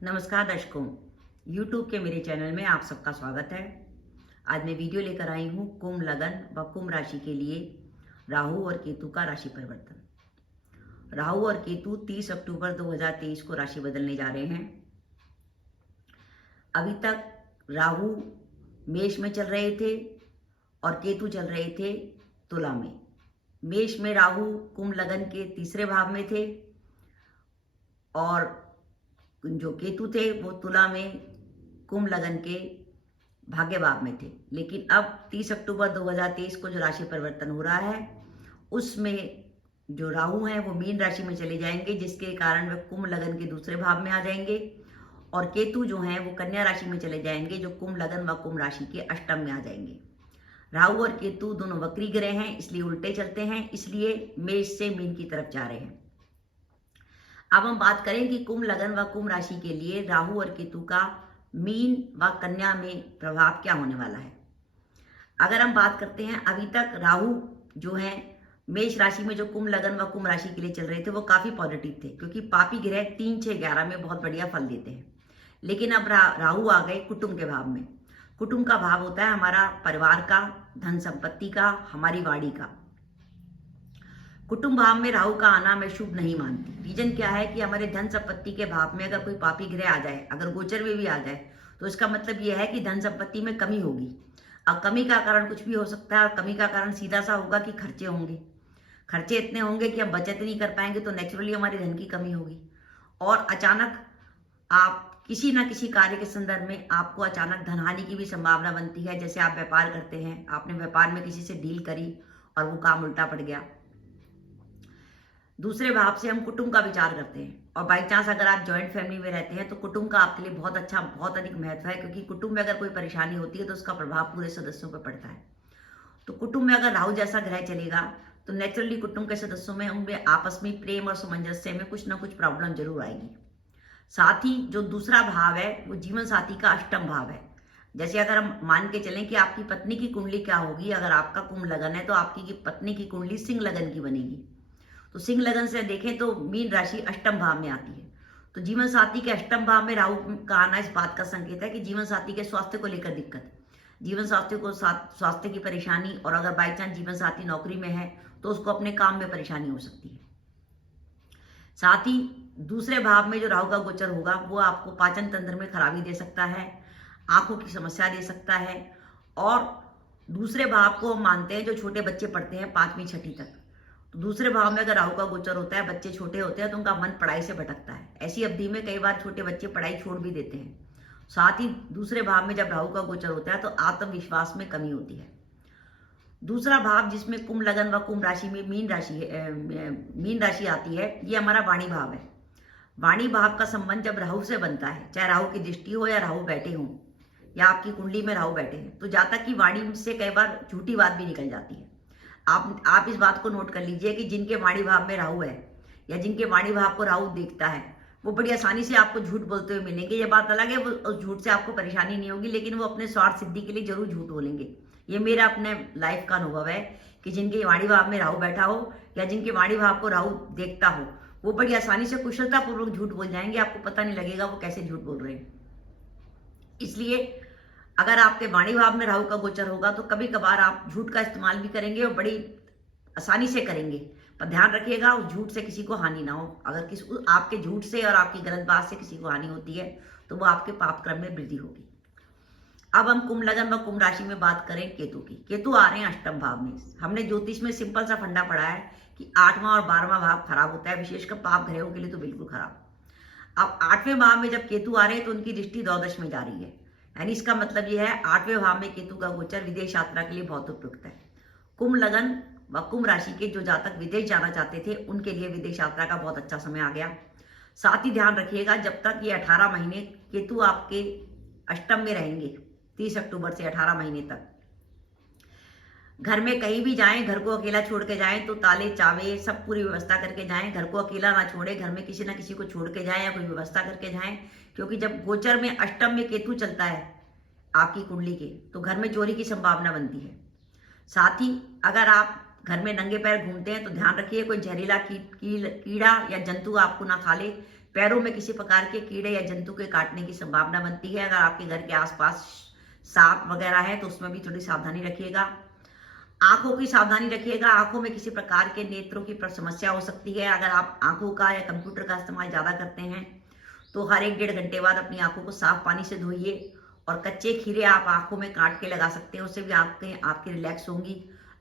नमस्कार दर्शकों, YouTube के मेरे चैनल में आप सबका स्वागत है। आज मैं वीडियो लेकर आई हूँ कुंभ लगन व कुंभ राशि के लिए राहु और केतु का राशि परिवर्तन। राहु और केतु 30 अक्टूबर 2023 को राशि बदलने जा रहे हैं। अभी तक राहु मेष में चल रहे थे और केतु चल रहे थे तुला में। मेष में राहु कुंभ लगन के तीसरे भाव में थे और जो केतु थे वो तुला में कुंभ लगन के भाग्य भाव में थे। लेकिन अब 30 अक्टूबर 2023 को जो राशि परिवर्तन हो रहा है उसमें जो राहु हैं वो मीन राशि में चले जाएंगे, जिसके कारण वे कुंभ लगन के दूसरे भाव में आ जाएंगे और केतु जो हैं वो कन्या राशि में चले जाएंगे, जो कुंभ लगन व कुंभ राशि के अष्टम में आ जाएंगे। राहु और केतु दोनों वक्री ग्रह हैं, इसलिए उल्टे चलते हैं, इसलिए मेष से मीन की तरफ जा रहे हैं। अब हम बात करें कि कुंभ लगन व कुंभ राशि के लिए राहु और केतु का मीन व कन्या में प्रभाव क्या होने वाला है। अगर हम बात करते हैं, अभी तक राहु जो है मेष राशि में जो कुंभ लगन व कुंभ राशि के लिए चल रहे थे वो काफी पॉजिटिव थे, क्योंकि पापी ग्रह 3, 6, 11 में बहुत बढ़िया फल देते हैं। लेकिन अब राहु आ गए कुटुंब के भाव में। कुटुंब का भाव होता है हमारा परिवार का, धन संपत्ति का, हमारी वाणी का। कुटुंब भाव में राहु का आना मैं शुभ नहीं मानती। रीजन क्या है कि हमारे धन संपत्ति के भाव में अगर कोई पापी ग्रह आ जाए, अगर गोचर में भी आ जाए, तो इसका मतलब यह है कि धन संपत्ति में कमी होगी। अब कमी का कारण कुछ भी हो सकता है और कमी का कारण सीधा सा होगा कि खर्चे होंगे। खर्चे इतने होंगे कि हम बचत नहीं कर पाएंगे, तो नेचुरली हमारे धन की कमी होगी। और अचानक आप किसी ना किसी कार्य के संदर्भ में आपको अचानक धनहानि की भी संभावना बनती है। जैसे आप व्यापार करते हैं, आपने व्यापार में किसी से डील करी और वो काम उल्टा पड़ गया। दूसरे भाव से हम कुटुंब का विचार करते हैं, और बाई चांस अगर आप जॉइंट फैमिली में रहते हैं तो कुटुंब का आपके लिए बहुत अच्छा, बहुत अधिक महत्व है, क्योंकि कुटुंब में अगर कोई परेशानी होती है तो उसका प्रभाव पूरे सदस्यों पर पड़ता है। तो कुटुंब में अगर राहु जैसा ग्रह चलेगा तो नेचुरली कुटुंब के सदस्यों में उनमें आपस में प्रेम और सामंजस्य में कुछ ना कुछ प्रॉब्लम जरूर आएगी। साथ ही जो दूसरा भाव है वो जीवन साथी का अष्टम भाव है। जैसे अगर हम मान के चलें कि आपकी पत्नी की कुंडली क्या होगी, अगर आपका कुंभ लगन है तो आपकी पत्नी की कुंडली सिंह लगन की बनेगी। तो सिंह लगन से देखें तो मीन राशि अष्टम भाव में आती है। तो जीवन साथी के अष्टम भाव में राहु का आना इस बात का संकेत है कि जीवन साथी के स्वास्थ्य को लेकर दिक्कत, जीवन साथी को स्वास्थ्य की परेशानी, और अगर बाई चांस जीवन साथी नौकरी में है तो उसको अपने काम में परेशानी हो सकती है। साथ ही दूसरे भाव में जो राहु का गोचर होगा वो आपको पाचन तंत्र में खराबी दे सकता है, आंखों की समस्या दे सकता है। और दूसरे भाव को हम मानते हैं जो छोटे बच्चे पढ़ते हैं 5वीं 6वीं तक, तो दूसरे भाव में अगर राहु का गोचर होता है, बच्चे छोटे होते हैं तो उनका मन पढ़ाई से भटकता है। ऐसी अवधि में कई बार छोटे बच्चे पढ़ाई छोड़ भी देते हैं। साथ ही दूसरे भाव में जब राहु का गोचर होता है तो आत्मविश्वास में कमी होती है। दूसरा भाव जिसमें कुंभ लगन व कुंभ राशि में मीन राशि आती है, ये हमारा वाणी भाव है। वाणी भाव का संबंध जब राहु से बनता है, चाहे राहु की दृष्टि हो या राहु बैठे हों या आपकी कुंडली में राहु बैठे हैं, तो जाता की वाणी से कई बार झूठी बात भी निकल जाती है। आप इस बात को नोट कर लीजिए कि जिनके वाणी भाव में राहु है या जिनके वाणी भाव को राहु देखता है वो बड़ी आसानी से आपको झूठ बोलते हुए मिलेंगे। ये बात अलग है, वो उस झूठ से आपको परेशानी नहीं होगी, लेकिन वो अपने स्वार्थ सिद्धि के लिए जरूर झूठ बोलेंगे। ये मेरा अपने लाइफ का अनुभव है कि जिनके वाणी भाव में राहु बैठा हो या जिनके वाणी भाव को राहु देखता हो, वो बड़ी आसानी से कुशलतापूर्वक झूठ बोल जाएंगे, आपको पता नहीं लगेगा वो कैसे झूठ बोल रहे हैं। इसलिए अगर आपके वाणी भाव में राहु का गोचर होगा तो कभी कभार आप झूठ का इस्तेमाल भी करेंगे और बड़ी आसानी से करेंगे, पर ध्यान रखिएगा उस झूठ से किसी को हानि ना हो। अगर आपके झूठ से और आपकी गलत बात से किसी को हानि होती है तो वो आपके पाप क्रम में वृद्धि होगी। अब हम कुंभ लगन व कुंभ राशि में बात करें केतु की। केतु आ रहे हैं अष्टम भाव में। हमने ज्योतिष में सिंपल सा फंडा पढ़ा है कि 8वां और 12वां भाव खराब होता है, विशेषकर पाप ग्रहों के लिए तो बिल्कुल खराब। अब 8वें भाव में जब केतु आ रहे हैं तो उनकी दृष्टि द्वादश में जा रही है, यानी इसका मतलब यह है 8वें भाव में केतु का गोचर विदेश यात्रा के लिए बहुत उपयुक्त है। कुंभ लगन व कुंभ राशि के जो जातक विदेश जाना चाहते थे उनके लिए विदेश यात्रा का बहुत अच्छा समय आ गया। साथ ही ध्यान रखिएगा जब तक ये 18 महीने केतु आपके अष्टम में रहेंगे, 30 अक्टूबर से 18 महीने तक, घर में कहीं भी जाएं, घर को अकेला छोड़ के जाएं तो ताले चावे सब पूरी व्यवस्था करके जाएं। घर को अकेला ना छोड़े, घर में किसी ना किसी को छोड़ के जाएं या कोई व्यवस्था करके जाएं, क्योंकि जब गोचर में अष्टम में केतु चलता है आपकी कुंडली के, तो घर में चोरी की संभावना बनती है। साथ ही अगर आप घर में नंगे पैर घूमते हैं तो ध्यान रखिए कोई जहरीला कीड़ा या जंतु आपको ना खा ले। पैरों में किसी प्रकार के कीड़े या जंतु के काटने की संभावना बनती है। अगर आपके घर के आसपास सांप वगैरह है तो उसमें भी थोड़ी सावधानी रखिएगा। आंखों की सावधानी रखिएगा, आंखों में किसी प्रकार के नेत्रों की समस्या हो सकती है। अगर आप आंखों का या कंप्यूटर का इस्तेमाल ज़्यादा करते हैं तो हर 1-1.5 घंटे बाद अपनी आंखों को साफ पानी से धोइए। और कच्चे खीरे आप आंखों में काट के लगा सकते हैं, उससे भी आपकी रिलैक्स होंगी।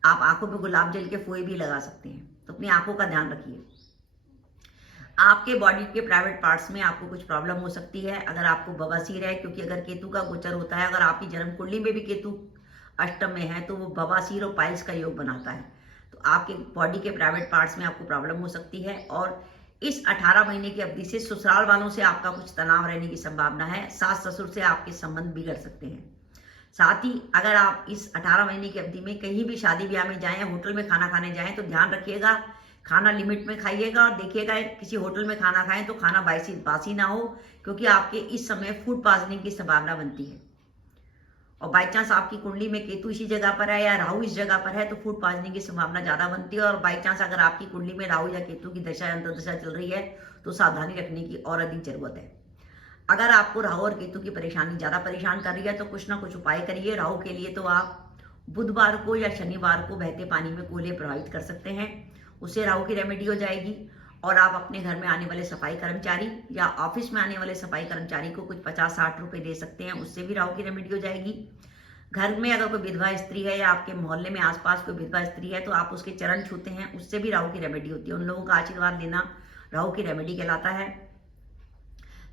आप आंखों में गुलाब जल के फूल भी लगा सकते हैं। तो अपनी आंखों का ध्यान रखिए। आपके बॉडी के प्राइवेट पार्ट्स में आपको कुछ प्रॉब्लम हो सकती है। अगर आपको बवासीर है, क्योंकि अगर केतु का गोचर होता है, अगर आपकी जन्म कुंडली में भी केतु अष्टम में है तो वो बवासीर और पाइल्स का योग बनाता है। तो आपके बॉडी के प्राइवेट पार्ट्स में आपको प्रॉब्लम हो सकती है। और इस 18 महीने की अवधि से ससुराल वालों से आपका कुछ तनाव रहने की संभावना है। सास ससुर से आपके संबंध बिगड़ सकते हैं। साथ ही अगर आप इस 18 महीने की अवधि में कहीं भी शादी ब्याह में जाएं, होटल में खाना खाने जाएं तो ध्यान रखिएगा खाना लिमिट में खाइएगा। और देखिएगा किसी होटल में खाना खाएं तो खाना बासी ना हो, क्योंकि आपके इस समय फूड पॉइजनिंग की संभावना बनती है। और बाई चांस आपकी कुंडली में केतु इसी जगह पर है या राहु इस जगह पर है तो फूड पॉइजनिंग की संभावना ज्यादा बनती है। और बाई चांस अगर आपकी कुंडली में राहु या केतु की दशा अंतर्दशा चल रही है तो सावधानी रखने की और अधिक जरूरत है। अगर आपको राहु और केतु की परेशानी ज्यादा परेशान कर रही है तो कुछ ना कुछ उपाय करिए। राहु के लिए तो आप बुधवार को या शनिवार को बहते पानी में कोयले प्रवाहित कर सकते हैं, उससे राहु की रेमेडी हो जाएगी। और आप अपने घर में आने वाले सफाई कर्मचारी या ऑफिस में आने वाले सफाई कर्मचारी को कुछ 50-60 रुपए दे सकते हैं, उससे भी राहु की रेमेडी हो जाएगी। घर में अगर कोई विधवा स्त्री है या आपके मोहल्ले में आसपास कोई विधवा स्त्री है तो आप उसके चरण छूते हैं, उससे भी राहु की रेमेडी होती है। उन लोगों का आशीर्वाद लेना राहु की रेमेडी कहलाता है।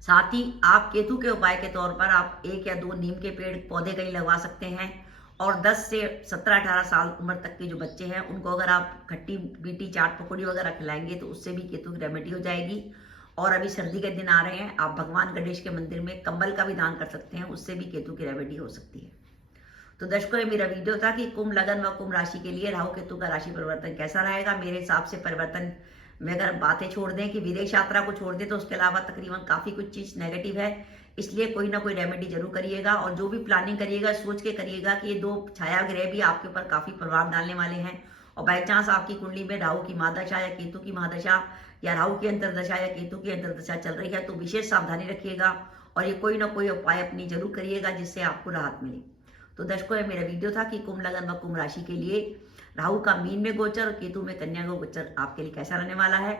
साथ ही आप केतु के उपाय के तौर पर आप 1 या 2 नीम के पेड़ पौधे कहीं लगवा सकते हैं। और 10 से 17-18 साल उम्र तक के जो बच्चे हैं उनको अगर आप खट्टी मीठी चाट पकौड़ी वगैरह खिलाएंगे तो उससे भी केतु की रेमेडी हो जाएगी। और अभी सर्दी के दिन आ रहे हैं, आप भगवान गणेश के मंदिर में कंबल का भी दान कर सकते हैं, उससे भी केतु की रेमेडी हो सकती है। तो दर्शकों, ये मेरा वीडियो था कि कुंभ लगन व कुंभ राशि के लिए राहु केतु का राशि परिवर्तन कैसा रहेगा। मेरे हिसाब से परिवर्तन में अगर बातें छोड़ दें कि विदेश यात्रा को छोड़ दें तो उसके अलावा तकरीबन काफी कुछ चीज नेगेटिव है। इसलिए कोई ना कोई रेमेडी जरूर करिएगा। और जो भी प्लानिंग करिएगा सोच के करिएगा कि ये 2 छाया ग्रह भी आपके ऊपर काफी प्रभाव डालने वाले हैं। और बाई चांस आपकी कुंडली में राहु की महादशा या केतु की महादशा या राहु की अंतर्दशा या केतु की अंतर्दशा चल रही है तो विशेष सावधानी रखिएगा और ये कोई ना कोई उपाय अपनी जरूर करिएगा जिससे आपको राहत मिले। तो दर्शकों, ये मेरा वीडियो था कि कुंभ लगन व कुंभ राशि के लिए राहु का मीन में गोचर और केतु में कन्या का गोचर आपके लिए कैसा रहने वाला है।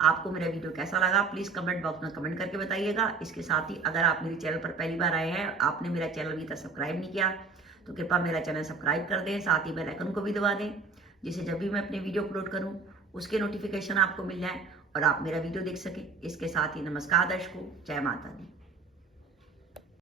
आपको मेरा वीडियो कैसा लगा प्लीज कमेंट बॉक्स में कमेंट करके बताइएगा। इसके साथ ही अगर आप मेरे चैनल पर पहली बार आए हैं, आपने मेरा चैनल अभी तक सब्सक्राइब नहीं किया तो कृपया मेरा चैनल सब्सक्राइब कर दें, साथ ही बेल आइकन को भी दबा दें, जिससे जब भी मैं अपने वीडियो अपलोड करूं उसके नोटिफिकेशन आपको मिल जाए और आप मेरा वीडियो देख सकें। इसके साथ ही नमस्कार दर्शकों, जय माता दी।